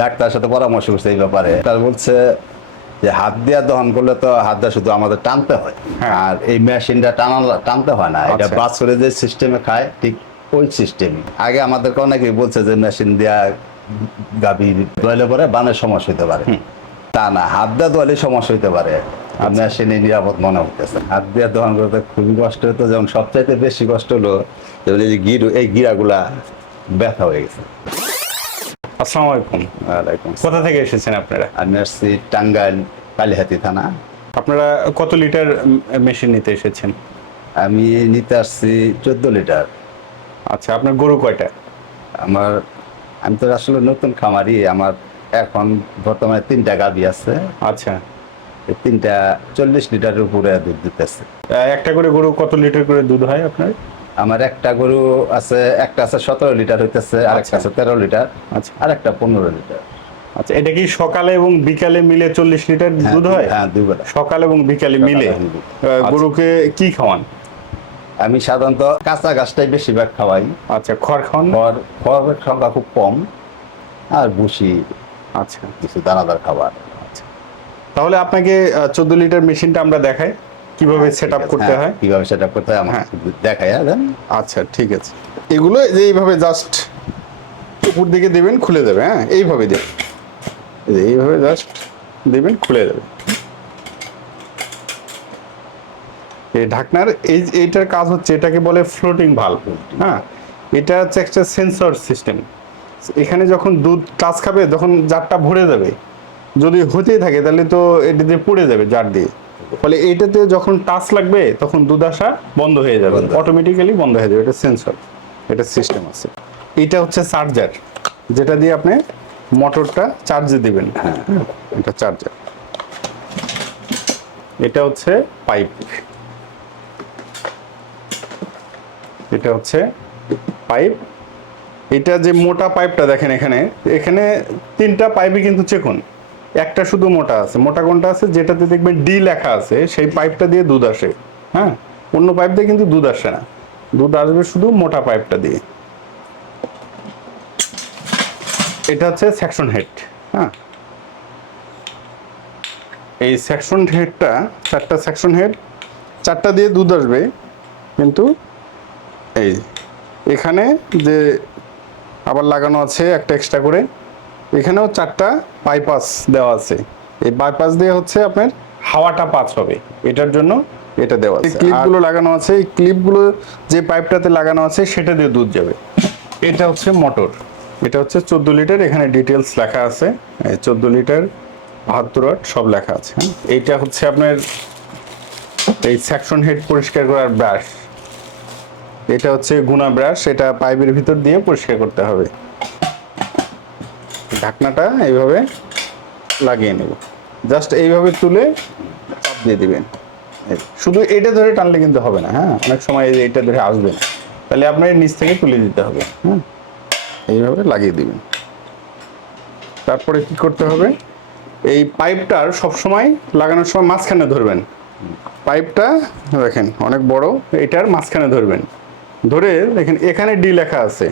ডাক্তারের সাথে পরামর্শ করছে এই ব্যাপারে, তার বলছে যে হাত দিয়ে দহন করলে তো হাত দিয়ে শুধু আমাদের টানতে হয়, আর এই মেশিনটা টানতে হয় না, এটা বাছরে যে সিস্টেমে খায় ঠিক ওই সিস্টেম। আগে আমাদেরকে অনেকেই বলছে যে মেশিন দিয়া গাভী দোয়ালে পরে বানের সমস্যা হতে পারে, তা না, হাত দিয়ে দোয়ালে সমস্যা হতে পারে, মেশিনে নিরাপদ মনে হতেছে। হাত দিয়ে দহন করতে খুবই কষ্ট হতো, যেমন সবচাইতে বেশি কষ্ট হলো যেমন এই যে এই গিরাগুলা ব্যথা হয়ে গেছে। আসসালামু আলাইকুম। ওয়ালাইকুম। কোথা থেকে এসেছেন আপনারা? আমি আসছি টাঙ্গাইল কালিহাতি থানা। আপনারা কত লিটার মেশিন নিতে এসেছেন? আমি নিতে আসছি 14 লিটার। আচ্ছা, আপনার গরু কয়টা? আমি তো আসলে নতুন খামারি, আমার এখন বর্তমানে 3টা গাভী আছে। আচ্ছা, এই 3টা 40 লিটারের উপরে দুধ দিতেছে। একটা করে গরু কত লিটার করে দুধ হয় আপনার? আমার একটা গরু আছে, একটা আছে 17 লিটার হইতেছে, আর একটা আছে 13 লিটার, আচ্ছা, আর একটা 15 লিটার। আচ্ছা, এটা কি সকালে এবং বিকালে মিলে 40 লিটার দুধ হয়? হ্যাঁ, দুই বেলা। সকাল এবং বিকালে মিলে গরুকে কি খাওয়ান? আমি সাধারণত কাঁচা ঘাসটাই বেশিরভাগ খাওয়াই। আচ্ছা, খড় খাওয়ান? খড়ের সংখ্যা খুব কম, আর ভুসি, আচ্ছা, কিছু দানাদার খাবার। তাহলে আপনাকে 14 লিটার মেশিনটা আমরা দেখাই কিভাবে সেট আপ করতে হয়। কিভাবে সেট আপ করতে হয় আমাকে দেখাই। আচ্ছা, ঠিক আছে। এগুলো যে এইভাবে জাস্ট উপর দিকে দিবেন, খুলে যাবে। হ্যাঁ, এইভাবে দেবেন, এইভাবে জাস্ট দিবেন, খুলে যাবে। এই ঢাকনার এইটার কাজ হচ্ছে, এটাকে বলে ফ্লোটিং ভালভ। হ্যাঁ, এটা হচ্ছে একটা সেন্সর সিস্টেম। এখানে যখন দুধ টাচ খাবে, যখন জারটা ভরে যাবে, যদি হতেই থাকে তাহলে তো এটা দিয়ে পড়ে যাবে জার দিয়ে। ফলে এইটাতে যখন টাচ লাগবে তখন দুধ আসা বন্ধ হয়ে যাবে, অটোমেটিক্যালি বন্ধ হয়ে যাবে। এটা সেন্সর, এটা সিস্টেম আছে। এটা হচ্ছে চার্জার, যেটা দিয়ে আপনি মোটরটা চার্জে দিবেন। হ্যাঁ, এটা চার্জার। এটা হচ্ছে পাইপ, এটা হচ্ছে পাইপ। এটা যে মোটা পাইপটা দেখেন, এখানে এখানে 3টা পাইপই কিন্তু চিকন, একটা শুধু মোটা আছে। মোটা কোনটা আছে? যেটাতে দেখবেন ডি লেখা আছে, সেই পাইপটা দিয়ে দুধ আসে। হ্যাঁ, অন্য পাইপ দিয়ে কিন্তু দুধ আসে না, দুধ আসবে শুধু মোটা পাইপটা দিয়ে। এটা হচ্ছে সেকশন হেড। হ্যাঁ, এই সেকশন হেডটা, 4টা সেকশন হেড, 4টা দিয়ে দুধ আসবে। কিন্তু এই এখানে যে আবার লাগানো আছে একটা এক্সট্রা করে, এখানেও 4টা বাইপাস দেওয়া আছে। এই বাইপাস দিয়ে হচ্ছে আপনার হাওয়াটা পাস হবে, এটার জন্য এটা দেওয়া আছে। ক্লিপগুলো লাগানো আছে, এই ক্লিপগুলো যে পাইপটাতে লাগানো আছে সেটা দিয়ে দুধ যাবে। এটা হচ্ছে মোটর, এটা হচ্ছে 14 লিটার। এখানে ডিটেলস লেখা আছে, 14 লিটার 72 ওয়াট সব লেখা আছে। হ্যাঁ, এইটা হচ্ছে আপনার এই সেকশন হেড পরিষ্কার করার ব্রাশ। এটা হচ্ছে গুনা ব্রাশ, এটা পাইপের ভিতর দিয়ে পরিষ্কার করতে হবে। ঢাকনাটা এইভাবে লাগিয়ে নেব, জাস্ট এইভাবে তুলে চাপ দিয়ে দিবেন। শুধু এটা ধরে টানলে কিন্তু হবে না। হ্যাঁ, অনেক সময় এইটা ধরে আসবে না, তাহলে আপনার নিচ থেকে তুলে দিতে হবে। হ্যাঁ, এইভাবে লাগিয়ে দিবেন। তারপরে কি করতে হবে, এই পাইপটার সবসময় লাগানোর সময় মাঝখানে ধরবেন। পাইপটা দেখেন অনেক বড়, এটার মাঝখানে ধরবেন। ধরে দেখেন এখানে ডি লেখা আছে,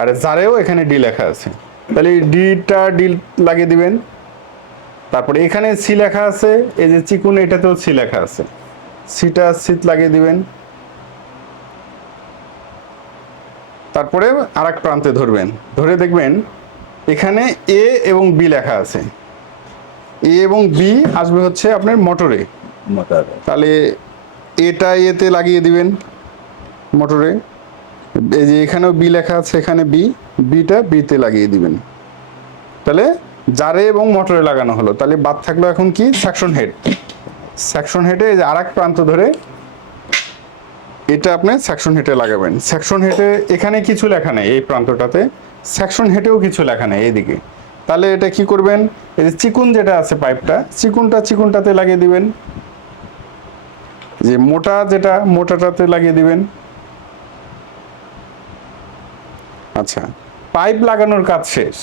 আর জারেও এখানে ডি লেখা আছে, তাহলে ডিটা ডি লাগিয়ে দিবেন। তারপরে এখানে সি লেখা আছে, এই যে চিকুন, এটাতেও সি লেখা আছে, সিটা সিট লাগিয়ে দিবেন। তারপরে আরেক প্রান্তে ধরবেন, ধরে দেখবেন এখানে এ এবং বি লেখা আছে। এ এবং বি আসবে হচ্ছে আপনার মোটরে, তাহলে এটা এতে লাগিয়ে দিবেন মোটরে। এই যে এখানেও বি লেখা আছে, এখানে বি, বিটা বিতে লাগিয়ে দিবেন। তাহলে জারে এবং মোটরে লাগানো হলো। তাহলে বাদ থাকলো এখন কি, সেকশন হেড। সেকশন হেডে এই যে আরেক প্রান্ত ধরে এটা আপনি সেকশন হেডে লাগাবেন। সেকশন হেডে এখানে কিছু লেখা নেই, এই প্রান্তটাতে সেকশন হেডেও কিছু লেখা নেই এইদিকে। তাহলে এটা কি করবেন, এই যে চিকুন যেটা আছে পাইপটা, চিকুনটাতে লাগিয়ে দিবেন। যে মোটা যেটা, মোটাটাতে লাগিয়ে দিবেন। আচ্ছা, পাইপ লাগানোর কাজ শেষ।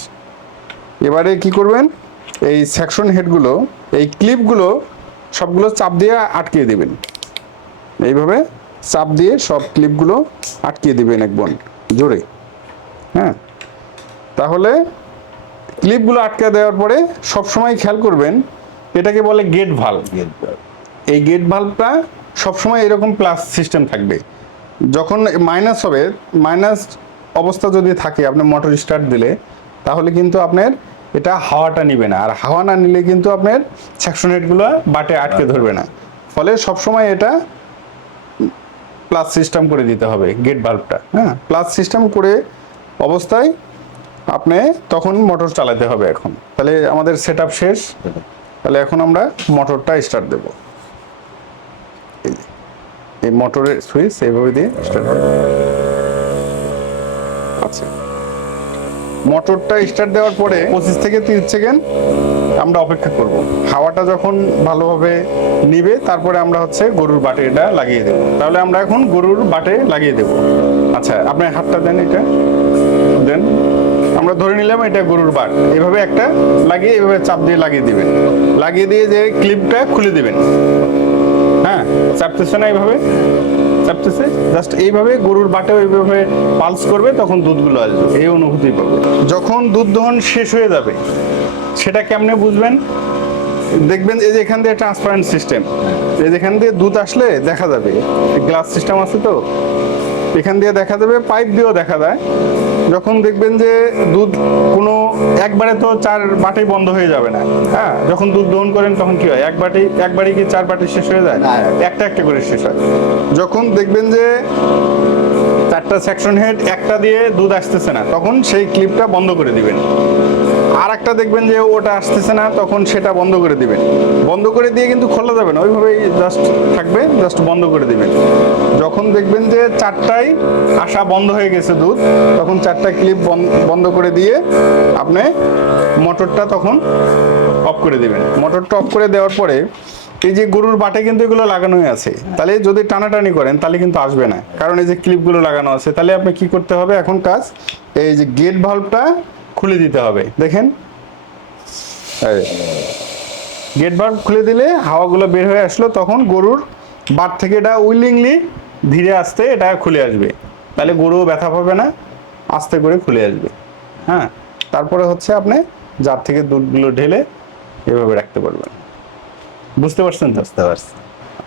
এবারে কি করবেন, এই সেকশন হেডগুলো, এই ক্লিপগুলো সবগুলো চাপ দিয়ে আটকিয়ে দিবেন। এইভাবে চাপ দিয়ে সব ক্লিপগুলো আটকিয়ে দিবেন একবার জোরে। হ্যাঁ, তাহলে ক্লিপগুলো আটকে দেওয়ার পরে সবসময় খেয়াল করবেন, এটাকে বলে গেট ভালভ। এই গেট ভালভটা সবসময় এরকম প্লাস সিস্টেম থাকবে। যখন মাইনাস হবে, মাইনাস অবস্থা যদি থাকে আপনি মোটর স্টার্ট দিলে, তাহলে কিন্তু আপনার এটা হাওয়াটা নিবে না, আর হাওয়া না নিলে কিন্তু আপনার সেকশন হেডগুলো বাটে আটকে ধরবে না। ফলে সবসময় এটা প্লাস সিস্টেম করে দিতে হবে গেট ভালভটা। হ্যাঁ, প্লাস সিস্টেম করে অবস্থায় আপনি তখন মোটর চালাতে হবে। এখন তাহলে আমাদের সেটআপ শেষ। তাহলে এখন আমরা মোটরটা স্টার্ট দেব। এই মোটরের সুইচ এইভাবে দিয়ে স্টার্ট হবে। আচ্ছা, মোটরটা স্টার্ট দেওয়ার পরে 25 থেকে 30 সেকেন্ড আমরা অপেক্ষা করব। হাওয়াটা যখন ভালোভাবে নিবে তারপরে আমরা হচ্ছে গরুর বাটে এটা লাগিয়ে দেব। তাহলে আমরা এখন গরুর বাটে লাগিয়ে দেব। আচ্ছা, আপনি হাতটা দেন, এটা দেন। আমরা ধরে নিলাম এটা গরুর বাট। এভাবে একটা লাগিয়ে এভাবে চাপ দিয়ে লাগিয়ে দিবেন। লাগিয়ে দিয়ে যে ক্লিপটা খুলে দিবেন। হ্যাঁ, চাপতেছে না, এইভাবে চাপতেছে, জাস্ট এইভাবে গরুর বাটেও এইভাবে পালস করবে, তখন দুধগুলো আসবে, এই অনুভূতি পাবে। যখন দুধ দহন শেষ হয়ে যাবে সেটা কেমনে বুঝবেন? দেখবেন এই যে এখান দিয়ে ট্রান্সপারেন্ট সিস্টেম, এই যেখান দিয়ে দুধ আসলে দেখা যাবে, গ্লাস সিস্টেম আছে তো, এখান দিয়ে দেখা যাবে, পাইপ দিয়েও দেখা যায়। যখন দেখবেন যে দুধ কোনো একবারে তো 4 বাটি বন্ধ হয়ে যাবে না। হ্যাঁ, যখন দুধ দহন করেন তখন কি হয়, একবারই কি 4 বাটি শেষ হয়ে যায়? একটা একটা করে শেষ হয়। যখন দেখবেন যে 4টা সেকশন হেড একটা দিয়ে দুধ আসতেছে না, তখন সেই ক্লিপটা বন্ধ করে দিবেন। আর একটা দেখবেন যে ওটা আসতেছে না, তখন সেটা বন্ধ করে দিবেন। বন্ধ করে দিয়ে কিন্তু খোলা যাবে না, ওইভাবেই জাস্ট থাকবে, জাস্ট বন্ধ করে দিবেন। যখন দেখবেন যে 4টাই আসা বন্ধ হয়ে গেছে দুধ, তখন 4টা ক্লিপ বন্ধ করে দিয়ে আপনি মোটরটা তখন অফ করে দিবেন। মোটরটা অফ করে দেওয়ার পরে এই যে গরুর বাটে কিন্তু এগুলো লাগানোই আছে, তাহলে যদি টানাটানি করেন তাহলে কিন্তু আসবে না, কারণ এই যে ক্লিপগুলো লাগানো আছে। তাহলে আপনি কি করতে হবে এখন কাজ, এই যে গেট ভালভটা খুলে দিতে হবে। দেখেন, গেট ভালভ খুলে দিলে হাওয়াগুলো বের হয়ে আসলো, তখন গরুর বাট থেকে এটা উইলিংলি ধীরে আস্তে এটা খুলে আসবে। তাহলে গরুও ব্যথা পাবে না, আস্তে করে খুলে আসবে। হ্যাঁ, তারপরে হচ্ছে আপনি জার থেকে দুধগুলো ঢেলে এভাবে রাখতে পারবেন। বুঝতে পারছেন তো? বুঝতে পারছি।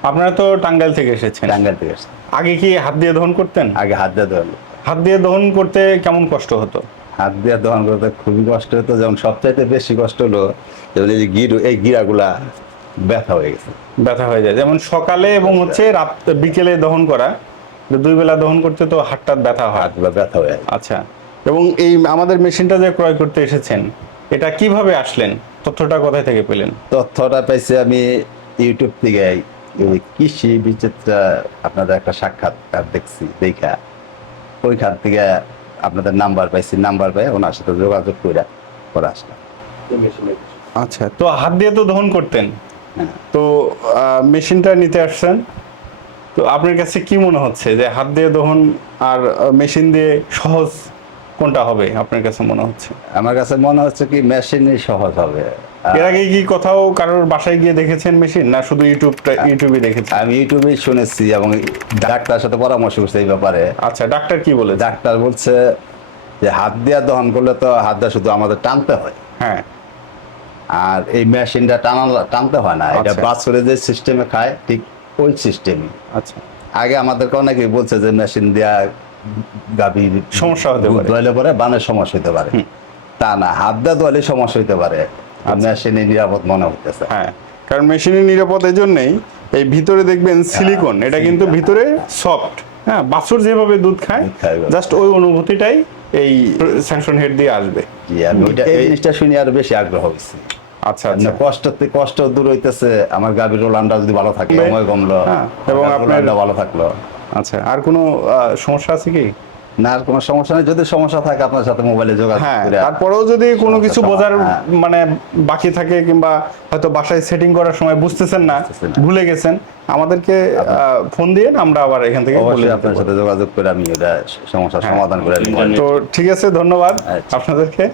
আপনারা তো টাঙ্গাইল থেকে এসেছেন। টাঙ্গাইল থেকে এসেছি। আগে কি হাত দিয়ে দহন করতেন? আগে হাত দিয়ে দহন। হাত দিয়ে দহন করতে কেমন কষ্ট হতো? হাত দিয়ে দহন করতে খুবই কষ্ট হতো। যেমন সবচাইতে বেশি কষ্ট হলো যেমন এই যে এই গিরাগুলা ব্যথা হয়ে গেছে। ব্যথা হয়ে যায়, যেমন সকালে এবং হচ্ছে রাত বিকেলে দহন করা, 2 বেলা দহন করতে তো হাতটা ব্যথা হয়। হাতগুলো ব্যথা হয়ে যায়। আচ্ছা, এবং এই আমাদের মেশিনটা যে ক্রয় করতে এসেছেন, এটা কিভাবে আসলেন? তথ্যটা কোথায় থেকে পেলেন? তথ্যটা পাইছি আমি ইউটিউব থেকে। এই কৃষি বিচিত্রা আপনাদের একটা সাক্ষাৎকার দেখছি, দেখা ওইখান থেকে আপনাদের নাম্বার পাইছি। নাম্বার পাই ওনার সাথে যোগাযোগ করে আসলাম। আচ্ছা, তো হাত দিয়ে তো দহন করতেন, হ্যাঁ। তো মেশিনটা নিতে আসছেন, তো আপনার কাছে কি মনে হচ্ছে যে হাত দিয়ে দহন আর মেশিন দিয়ে সহজ কোনটা হবে আপনার কাছে মনে হচ্ছে? আমার কাছে মনে হচ্ছে কি মেশিনই সহজ হবে। এর আগে কি কোথাও কারোর বাসায় গিয়ে দেখেছেন মেশিন, না শুধু ইউটিউবে দেখেছেন? আমি ইউটিউবে শুনেছি এবং ডাক্তারের সাথে পরামর্শ করছি এই ব্যাপারে। আচ্ছা, ডাক্তার কি বলে? ডাক্তার বলছে যে হাত দিয়ে দহন করলে তো হাত দিয়ে শুধু আমাদের টানতে হয়, হ্যাঁ, আর এই মেশিনটা টানতে হয় না। এটা আচ্ছা। বাছুরে যে সিস্টেমে খায় ঠিক ওই সিস্টেমই। আচ্ছা, আগে আমাদেরকে অনেকেই বলছে যে মেশিন দেওয়া গাভীর সমস্যা হতে পারে, ধোয়ালে পরে বানের সমস্যা হতে পারে। তা না, হাত দিয়ে ধোয়ালে সমস্যা হতে পারে। মেশিনে নিরাপদ মনে হতেছে। হ্যাঁ, কারণ মেশিনের নিরাপদ এই জন্যই, এই ভিতরে দেখবেন সিলিকন, এটা কিন্তু ভিতরে সফট। হ্যাঁ, বাছুর যেভাবে দুধ খায় জাস্ট ওই অনুভূতিটাই এই সেকশন হেড দিয়ে আসবে। জি, আমি এই জিনিসটা শুনে আরো বেশি আগ্রহ হয়েছি। আচ্ছা, আচ্ছা, কষ্ট দূর হইতেছে। আমার গাভীর রোলানটা যদি ভালো থাকে, সময় কমলো, এবং আপনার ভালো থাকলো। আচ্ছা, আর কোনো সমস্যা আছে কি? না, আর কোনো সমস্যা নেই। যদি সমস্যা থাকে আপনার সাথে মোবাইলে যোগাযোগ হ্যাঁ, করে। তারপরেও যদি কোনো কিছু বোঝার হ্যাঁ। মানে বাকি থাকে, কিংবা হয়তো বাসায় সেটিং করার সময় বুঝতেছেন না, ভুলে গেছেন, আমাদেরকে ফোন দিয়ে আমরা আবার এখান থেকে বলে অবশ্যই দিতে আপনার পারবো। সাথে যোগাযোগ করে আমি এটা সমস্যার সমাধান করে নিব। তো ঠিক আছে, ধন্যবাদ আচ্ছা। আপনাদেরকে।